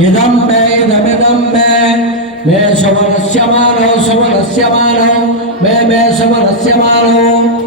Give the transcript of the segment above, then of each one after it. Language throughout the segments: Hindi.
इदं मे इदमिदं मे मे सुमनस्य मानौ सुमनस्य मानौ मे मे सुमनस्य मानौ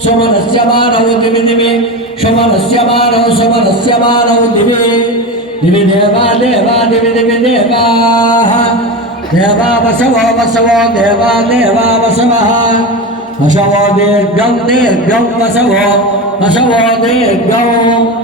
सुमनस्य मानौ दिवि दिवि। सुमनस्य मानौ सुमनस्य मानौ दिवि। दिवि देवा देवा, दिवि दिवि, देवाः। देवा वसवो वसवो देवा देवा वसवः वसवो दीर्घं दीर्घं वसवो वसवो दीर्घं।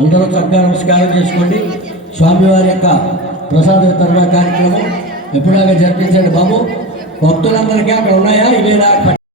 అందరూ చక్కగా నమస్కారం చేసుకోండి. స్వామివారి యొక్క ప్రసాద వితరణ కార్యక్రమం ఎప్పుడాగా జరిపించండి బాబు. భక్తులందరికీ అక్కడ ఉన్నాయా? ఇవేనా?